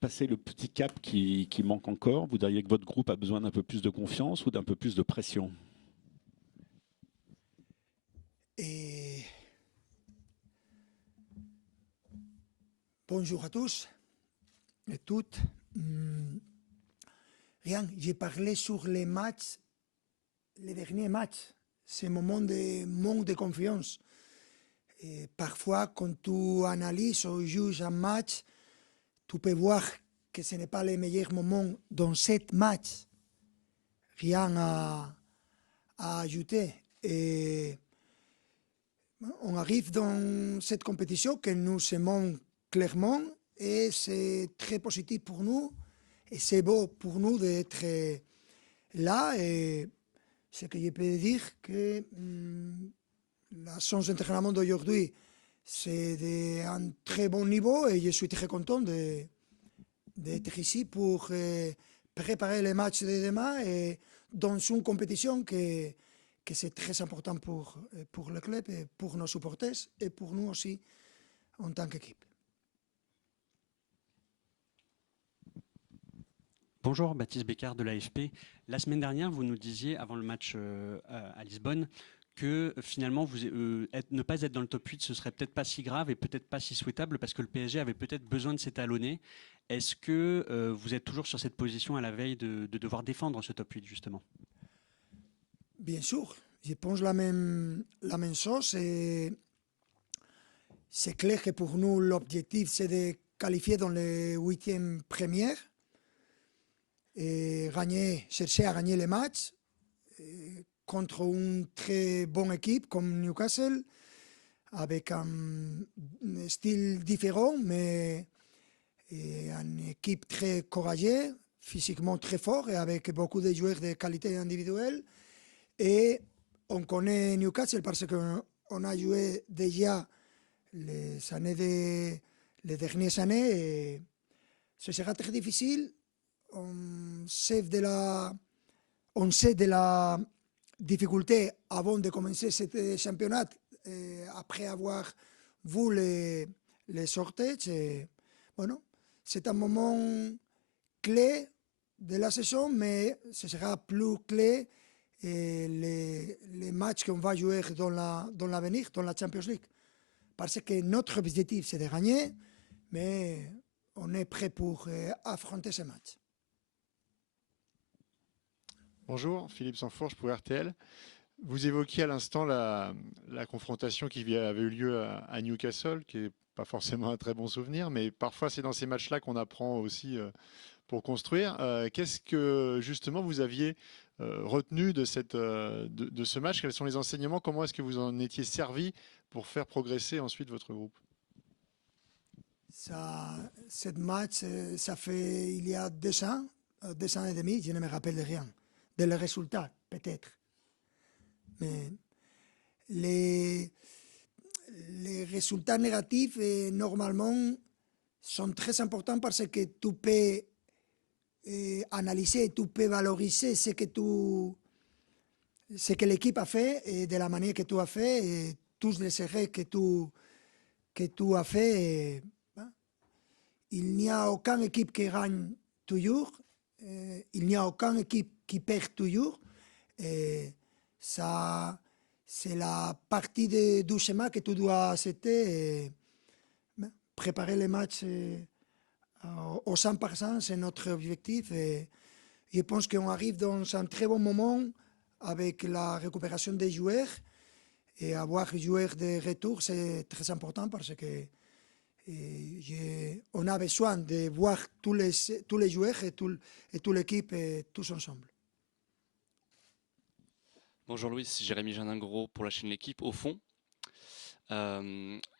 passer le petit cap qui manque encore? Vous diriez que votre groupe a besoin d'un peu plus de confiance ou d'un peu plus de pression? Et bonjour à tous et toutes. Rien, j'ai parlé sur les matchs, les derniers matchs, ces moments de manque de confiance. Et parfois, quand tu analyses ou juges un match, tu peux voir que ce n'est pas le meilleur moment dans cet match. Rien à ajouter. Et on arrive dans cette compétition que nous aimons clairement et c'est très positif pour nous et c'est beau pour nous d'être là et ce que je peux dire que la séance d'entraînement d'aujourd'hui c'est d'un très bon niveau et je suis très content d'être ici pour préparer les matchs de demain et dans une compétition que c'est très important pour le club et pour nos supporters et pour nous aussi en tant qu'équipe. Bonjour, Baptiste Bécard de l'AFP. La semaine dernière, vous nous disiez, avant le match à Lisbonne, que finalement, ne pas être dans le top 8, ce serait peut-être pas si grave et peut-être pas si souhaitable parce que le PSG avait peut-être besoin de s'étalonner. Est-ce que vous êtes toujours sur cette position à la veille de devoir défendre ce top 8, justement? Bien sûr, je pense la même chose. Et c'est clair que pour nous, l'objectif, c'est de qualifier dans les huitièmes premières et chercher à gagner les matchs contre une très bonne équipe comme Newcastle, avec un style différent, mais une équipe très courageuse, physiquement très fort et avec beaucoup de joueurs de qualité individuelle. Et on connaît Newcastle parce qu'on a joué déjà les dernières années et ce sera très difficile. On sait de la difficulté avant de commencer ce championnat après avoir vu les sorties. Bueno, c'est un moment clé de la saison, mais ce sera plus clé les matchs qu'on va jouer dans l'avenir, dans la Champions League. Parce que notre objectif, c'est de gagner, mais on est prêt pour affronter ce match. Bonjour, Philippe Sanfourche pour RTL. Vous évoquiez à l'instant la confrontation qui avait eu lieu à Newcastle, qui n'est pas forcément un très bon souvenir, mais parfois c'est dans ces matchs-là qu'on apprend aussi pour construire. Qu'est-ce que justement vous aviez retenu de ce match? Quels sont les enseignements? Comment est-ce que vous en étiez servi pour faire progresser ensuite votre groupe? Cette match, ça fait il y a 2 ans et demi, je ne me rappelle de rien. De le résultat, peut-être. Mais les résultats négatifs, normalement, sont très importants parce que tu peux analyser, tu peux valoriser ce que l'équipe a fait et de la manière que tu as fait et tous les erreurs que tu as fait. Il n'y a aucune équipe qui gagne toujours, il n'y a aucune équipe qui perd toujours. Ça, c'est la partie du schéma que tu dois accepter. Préparer les matchs au 100%, c'est notre objectif. Et je pense qu'on arrive dans un très bon moment avec la récupération des joueurs. Et avoir des joueurs de retour, c'est très important parce que on a besoin de voir tous les joueurs et toute l'équipe tous ensemble. Bonjour Louis, c'est Jérémy Janingro pour la chaîne L'équipe. Au fond,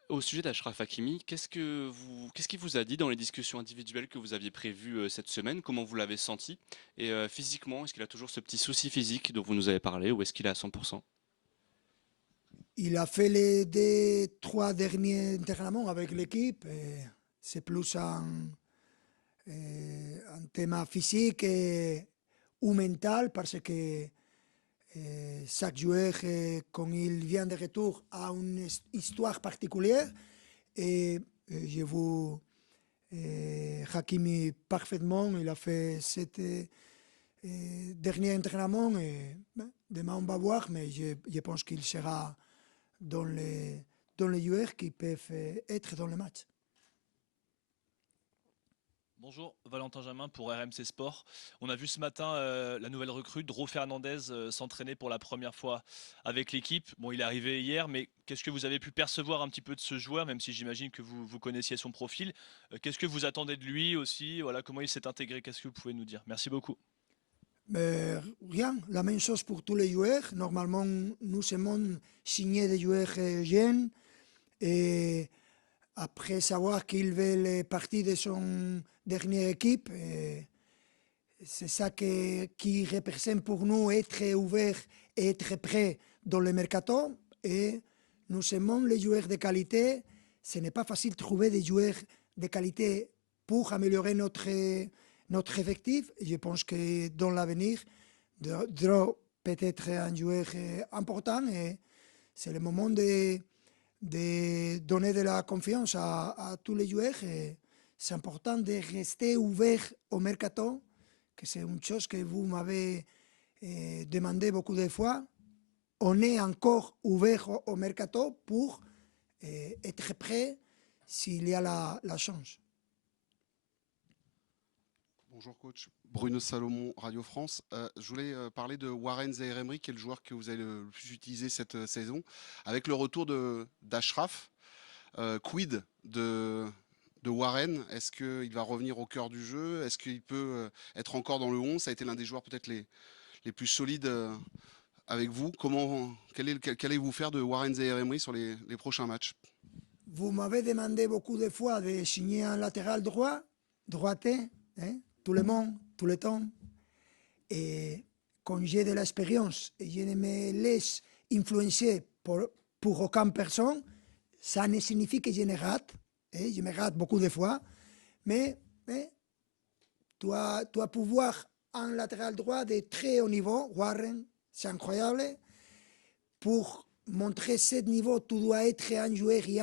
au sujet d'Achraf Hakimi, qu'est-ce qu'il vous a dit dans les discussions individuelles que vous aviez prévues cette semaine? Comment vous l'avez senti? Et physiquement, est-ce qu'il a toujours ce petit souci physique dont vous nous avez parlé ou est-ce qu'il est à 100%? Il a fait les 3 derniers entraînements avec l'équipe. C'est plus un thème physique ou mental parce que chaque joueur, quand il vient de retour, a une histoire particulière. Et je vous Et Hakimi parfaitement, il a fait cet dernier entraînement et demain on va voir, mais je pense qu'il sera dans les joueurs qui peuvent être dans le match. Bonjour, Valentin Jamin pour RMC Sport. On a vu ce matin la nouvelle recrue, Dro Fernandez, s'entraîner pour la première fois avec l'équipe. Bon, il est arrivé hier, mais qu'est-ce que vous avez pu percevoir un petit peu de ce joueur, même si j'imagine que vous connaissiez son profil. Qu'est-ce que vous attendez de lui aussi? Voilà, comment il s'est intégré? Qu'est-ce que vous pouvez nous dire? Merci beaucoup. Mais rien, la même chose pour tous les joueurs. Normalement, nous sommes signés des joueurs jeunes et après savoir qu'il veut partir de son dernière équipe, c'est ça qui représente pour nous être ouvert et être prêt dans le mercato. Et nous sommes les joueurs de qualité. Ce n'est pas facile de trouver des joueurs de qualité pour améliorer notre effectif. Je pense que dans l'avenir, Dro peut être un joueur important et c'est le moment de donner de la confiance à tous les joueurs. Et c'est important de rester ouvert au mercato, que c'est une chose que vous m'avez demandé beaucoup de fois. On est encore ouvert au mercato pour être prêt s'il y a la chance. Bonjour coach, Bruno Salomon, Radio France. Je voulais parler de Warren Zaïre-Emery, qui est le joueur que vous avez le plus utilisé cette saison. Avec le retour d'Achraf, quid de Warren? Est-ce qu'il va revenir au cœur du jeu? Est-ce qu'il peut être encore dans le 11? Ça a été l'un des joueurs peut-être les plus solides avec vous. Qu'allez-vous faire de Warren Zaïre-Emery sur les prochains matchs? Vous m'avez demandé beaucoup de fois de signer un latéral droitier, hein, tout le monde, tout le temps. Et quand j'ai de l'expérience et je ne me laisse influencer pour aucune personne, ça ne signifie que je me rate. Je me rate beaucoup de fois. Mais tu as pouvoir un latéral droit de très haut niveau. Warren, c'est incroyable. Pour montrer ce niveau, tu dois être un joueur et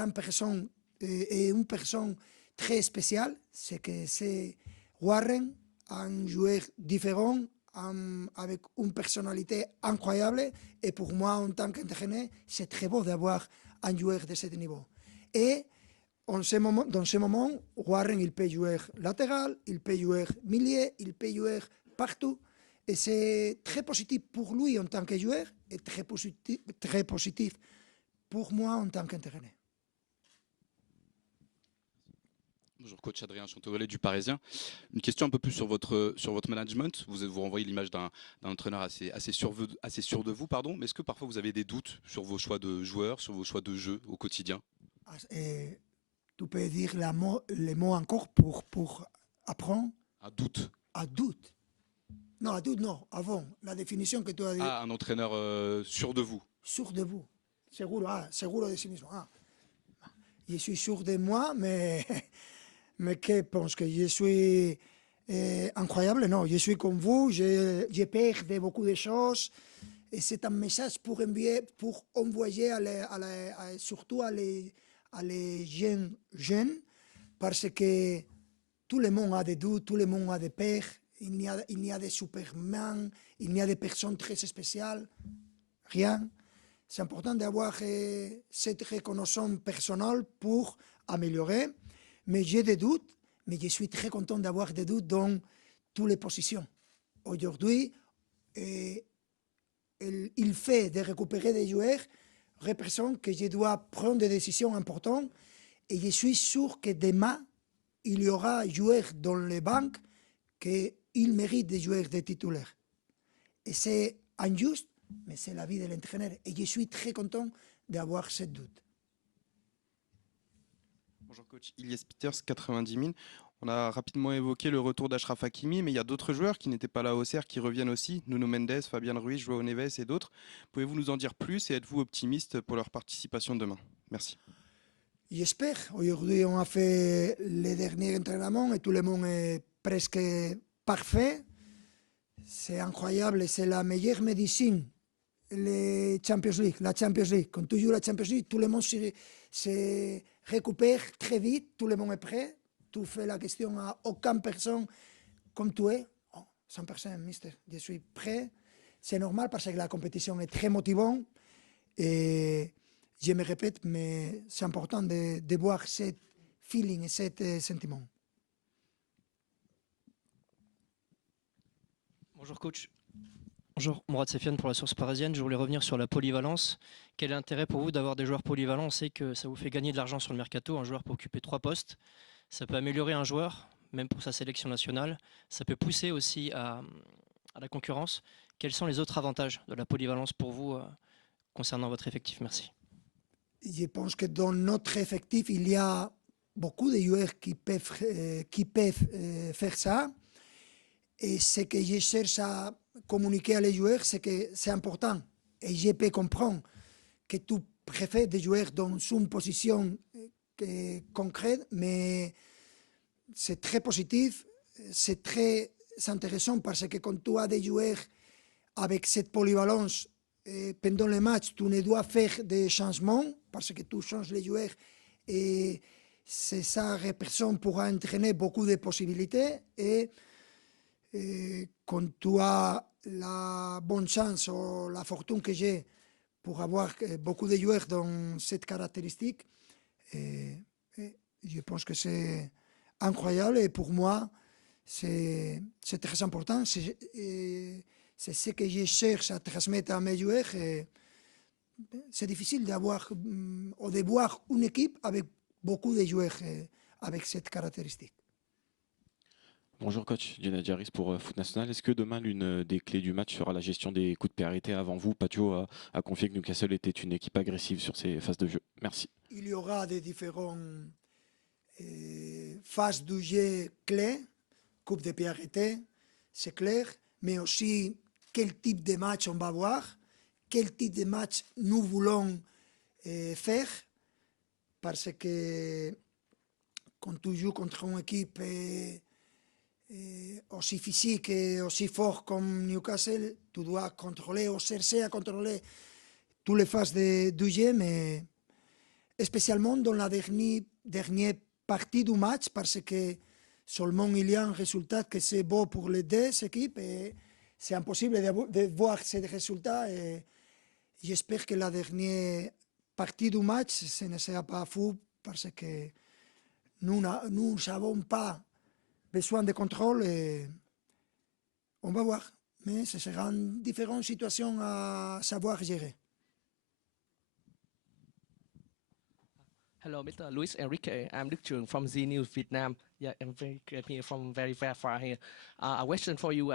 une personne très spéciale. C'est que c'est Warren, un joueur différent, avec une personnalité incroyable. Et pour moi, en tant qu'entraîneur, c'est très beau d'avoir un joueur de ce niveau. Et dans ce moment, Warren, il peut jouer latéral, il peut jouer milieu, il peut jouer partout. Et c'est très positif pour lui en tant que joueur et très positif pour moi en tant qu'entraîneur. Bonjour coach, Adrien Chantovalet du Parisien. Une question un peu plus sur votre management. Vous renvoyez l'image d'un entraîneur assez sûr de vous, pardon. Mais est-ce que parfois vous avez des doutes sur vos choix de joueurs, sur vos choix de jeu au quotidien? Tu peux dire les mots encore pour apprendre? Un doute. Un doute. Non, un doute, non. Avant, la définition que tu as dit. Ah, un entraîneur sûr de vous. Sûr de vous. Seguro de sí mismo. Je suis sûr de moi, mais que pense que je suis incroyable? Non, je suis comme vous, je perds beaucoup de choses. Et c'est un message pour envoyer surtout à les jeunes, parce que tout le monde a des doutes, tout le monde a des peurs. Il n'y a des Superman, il n'y a des personnes très spéciales, rien. C'est important d'avoir cette reconnaissance personnelle pour améliorer. Mais j'ai des doutes, mais je suis très content d'avoir des doutes dans toutes les positions. Aujourd'hui, il fait de récupérer des joueurs représente que je dois prendre des décisions importantes et je suis sûr que demain, il y aura joueurs dans les banques qu'ils méritent des joueurs de titulaires. Et c'est injuste, mais c'est la vie de l'entraîneur. Et je suis très content d'avoir ce doute. Bonjour coach, Ilyes Peters, 90 000. On a rapidement évoqué le retour d'Achraf Hakimi, mais il y a d'autres joueurs qui n'étaient pas là au CER qui reviennent aussi. Nuno Mendes, Fabian Ruiz, João Neves et d'autres. Pouvez-vous nous en dire plus et êtes-vous optimiste pour leur participation demain? Merci. J'espère. Aujourd'hui, on a fait les derniers entraînements et tout le monde est presque parfait. C'est incroyable, c'est la meilleure médecine. La Champions League. Quand tu joues la Champions League, tout le monde se récupère très vite, tout le monde est prêt. tu fais la question à aucune personne comme tu es, 100%, mister, je suis prêt. C'est normal parce que la compétition est très motivante et je me répète, mais c'est important de voir ce feeling et ce sentiment. Bonjour coach. Bonjour, Mourad Sefiane pour la Source Parisienne. Je voulais revenir sur la polyvalence. Quel est l'intérêt pour vous d'avoir des joueurs polyvalents? On sait que ça vous fait gagner de l'argent sur le mercato, un joueur peut occuper 3 postes. Ça peut améliorer un joueur, même pour sa sélection nationale. Ça peut pousser aussi à la concurrence. Quels sont les autres avantages de la polyvalence pour vous concernant votre effectif? Merci. Je pense que dans notre effectif, il y a beaucoup de joueurs qui peuvent faire ça. Et ce que je cherche à communiquer à les joueurs, c'est que c'est important. Et je peux comprendre que tu préfères des joueurs dans une position concrète, mais c'est très positif, c'est très intéressant parce que quand tu as des joueurs avec cette polyvalence, pendant le match, tu ne dois faire des changements parce que tu changes les joueurs et c'est ça que personne pourra entraîner beaucoup de possibilités. Et quand tu as la bonne chance ou la fortune que j'ai pour avoir beaucoup de joueurs dans cette caractéristique, je pense que c'est incroyable et pour moi, c'est très important. C'est ce que je cherche à transmettre à mes joueurs. C'est difficile d'avoir ou de voir une équipe avec beaucoup de joueurs avec cette caractéristique. Bonjour coach, Dionne Jaris pour Foot National. Est-ce que demain l'une des clés du match sera la gestion des coups de pied arrêtés? Avant vous, Patio a confié que Newcastle était une équipe agressive sur ses phases de jeu. Merci. Il y aura des différentes phases de jeu clés, coups de pied arrêtés, c'est clair, mais aussi quel type de match on va voir, quel type de match nous voulons faire, parce que quand tu joues contre une équipe aussi physique et aussi fort comme Newcastle, tu dois contrôler ou chercher à contrôler toutes les phases du jeu, mais spécialement dans la dernière partie du match, parce que seulement il y a un résultat que c'est bon pour les deux équipes et c'est impossible de voir ce résultat. Et j'espère que la dernière partie du match, ce ne sera pas fou, parce que nous n'avons pas besoin de contrôle et on va voir. Mais ce sera une différente situation à savoir gérer. Hello, Mr. Luis Enrique. I'm Đức Trường from Z News Vietnam. Yeah, I'm here from very far here. A question for you.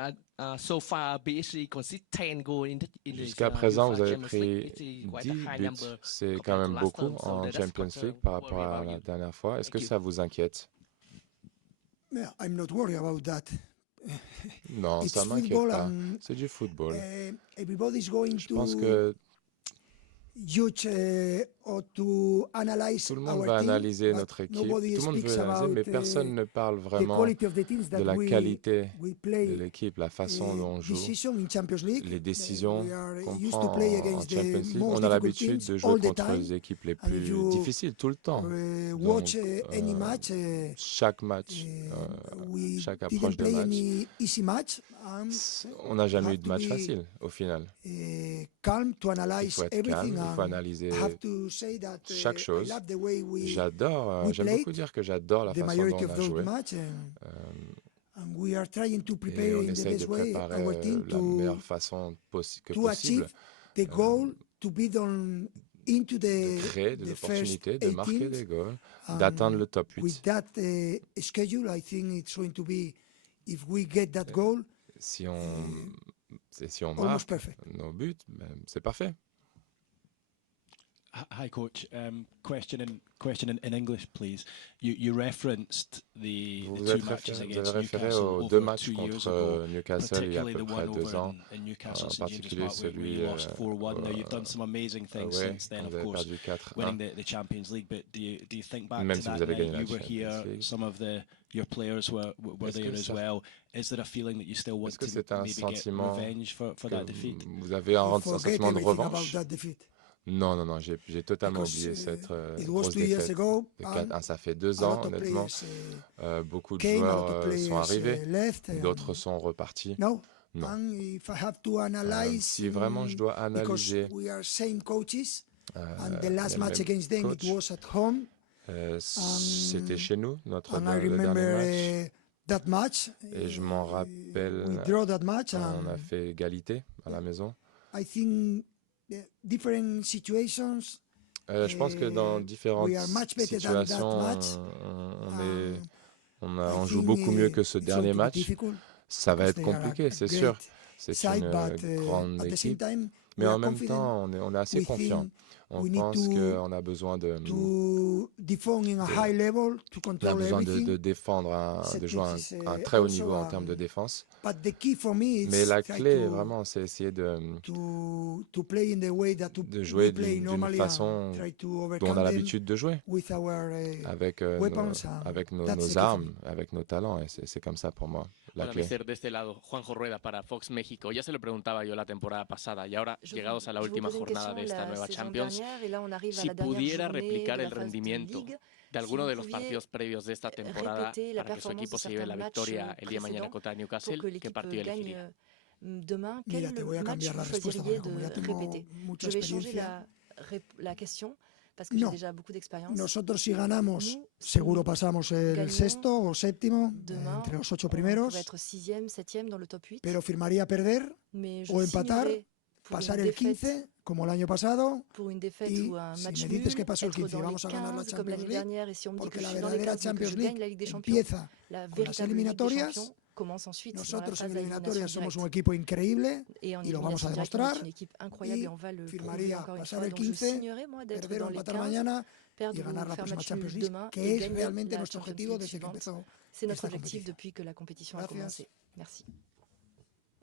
So far, PSG conceded 10 goals in the Jusqu'à présent, vous avez pris 10 buts. C'est quand même beaucoup en Champions League par rapport à la dernière fois. Est-ce que ça vous inquiète? I'm not worried about that. Non, ça ne m'inquiète pas. C'est du football. Everybody's going Je pense que judge or to analyze tout le monde our va team, analyser but notre équipe. nobody Tout le monde speaks veut analyser, about mais personne ne parle the vraiment quality of the teams that de la qualité we play, de l'équipe, la façon dont on joue, decision in Champions League. les décisions We are qu'on used prend to play en against Champions the League. most On a difficult l'habitude teams de jouer all the contre time. les équipes les And plus you difficiles tout le temps. watch Donc, any match. chaque match, We chaque didn't approche de play match, any easy match. on n'a jamais eu have de to match be, facile au final. Calm to Il analyze faut être everything. calme, il faut analyser I have to say that chaque I chose. love the way we J'adore, j'aime played beaucoup dire que j'adore la the façon majority dont on of a those joué. match, and we are trying to Et prepare on in the essaye de best way préparer our team la meilleure façon que to possible, achieve the goal to be done into de créer des the first opportunités, de 8 marquer teams. des goals, d'atteindre le top 8. With that schedule, I think it's going to be, if we get that goal, Si on almost marque perfect. nos buts, ben, c'est parfait. Hi, Coach. Question in English, please. You referenced the Vous two avez matches référé against aux Newcastle deux over matchs 2 years contre ago, Newcastle il y a à particularly peu the près one 2 over ans, in Newcastle en St James' particulier Park where celui you lost 4-1. Now you've done some amazing things since then, vous of avez course, perdu 4-1. winning the Champions League. But do you think back Même to si vous that avez night? gagné la You were here. Champions League. Some of your players were Est-ce there que as ça- well. Is there a feeling that you still want Est-ce que to c'est un maybe get sentiment revenge for que that defeat? vous avez un You forget sentiment de everything about revanche? that defeat. Non, j'ai totalement oublié cette grosse défaite. Ça fait 2 ans, honnêtement. Beaucoup de joueurs sont arrivés, d'autres sont repartis. Non. Si vraiment je dois analyser, c'était chez nous, notre dernier match. Et je m'en rappelle, on a fait égalité à la maison. Je pense que dans différentes situations, on joue beaucoup mieux que ce dernier match. Ça va être compliqué, c'est sûr. C'est une grande équipe. Mais en même temps, on est assez confiant. On pense qu'on a besoin de défendre, de jouer à un très haut niveau en termes de défense. Mais la clé, vraiment, c'est essayer de jouer d'une façon dont on a l'habitude de jouer, avec nos armes, avec nos talents. Et c'est comme ça pour moi. Hola, mister, de este lado, Juanjo Rueda para Fox México. Ya se lo preguntaba yo la temporada pasada y ahora, llegados a la última jornada de esta nueva Champions, si pudiera replicar el rendimiento de alguno de los partidos previos de esta temporada para que su equipo se lleve la victoria el día de mañana contra Newcastle, ¿qué partido elegiría? Demain, quel match vous choisiriez de répéter? Je vais changer la question. Parce que j'ai déjà beaucoup d'expérience. Nosotros si ganamos, seguro pasamos el sexto o séptimo, entre los 8 primeros. On va être 6e, 7e dans le top 8. Pero firmaría perder o empatar, pasar el 15, como el año pasado. Pour une défaite ou un match nul, que pasó el 15, vamos a ganar la Champions League, porque la verdadera Champions League empieza con las eliminatorias. Nosotros en eliminatorias somos un equipo increíble y lo vamos a demostrar. Y firmaría pasar el 15, perder o empatar mañana y ganar la próxima Champions League, que es realmente nuestro objetivo desde que empezó. C'est notre objectif depuis que la compétition a commencé. Merci.